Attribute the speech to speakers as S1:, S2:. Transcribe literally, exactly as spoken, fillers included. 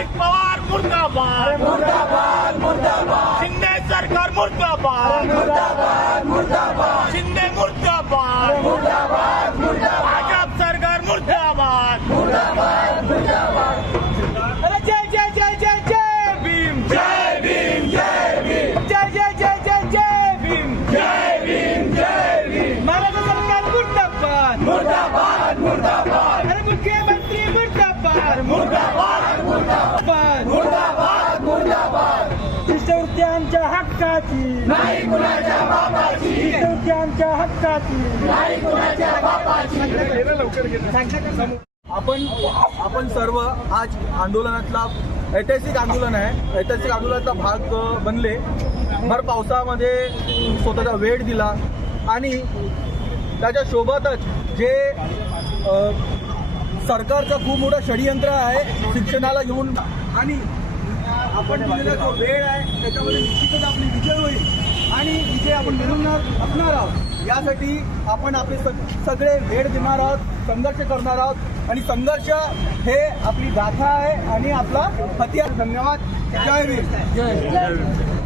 S1: अजित पवार मुर्दाबाद
S2: मुर्दाबाद मुर्दाबाद
S1: शिंदे सरकार मुर्दाबाद
S2: मुर्दाबाद मुर्दाबाद
S1: शिंदे मुर्दाबाद
S2: मुर्दाबाद मुर्दाबाद
S1: भाजप सरकार मुर्दाबाद
S2: मुर्दाबाद मुर्दाबाद
S1: अरे जय जय जय जय जय भीम
S2: जय भीम जय भीम
S1: जय जय जय जय जय भीम
S2: जय भीम जय भीम
S1: महाराष्ट्र सरकार मुर्दाबाद
S2: मुर्दाबाद मुर्दाबाद
S1: अरे मुख्यमंत्री मुर्दाबाद
S2: मुर्दाबाद मुर्दाबाद मुर्दाबाद मुर्दाबाद
S1: शिष्यवृत्त्यांच्या हक्काची
S2: नाही कुणाच्या बापाची
S1: शिष्यवृत्त्यांच्या हक्काची
S2: नाही कुणाच्या बापाची
S3: आपण आपण सर्व आज आंदोलनातला ऐतिहासिक आंदोलन आहे ऐतिहासिक आंदोलनाचा भाग बनले. भर पावसामध्ये स्वतःचा वेळ दिला आणि त्याच्या सोबतच जे अ, सरकारचं खूप मोठं षडयंत्र आहे शिक्षणाला घेऊन आणि आपण दिलेला जो वेळ आहे त्याच्यामध्ये निश्चितच आपली विजय होईल आणि विजय आपण मिळवणार असणार आहोत. यासाठी आपण आपले स सगळे वेळ देणार आहोत, संघर्ष करणार आहोत आणि संघर्ष हे आपली गाथा आहे आणि आपला हतियार. धन्यवाद. जय भीम.
S2: जय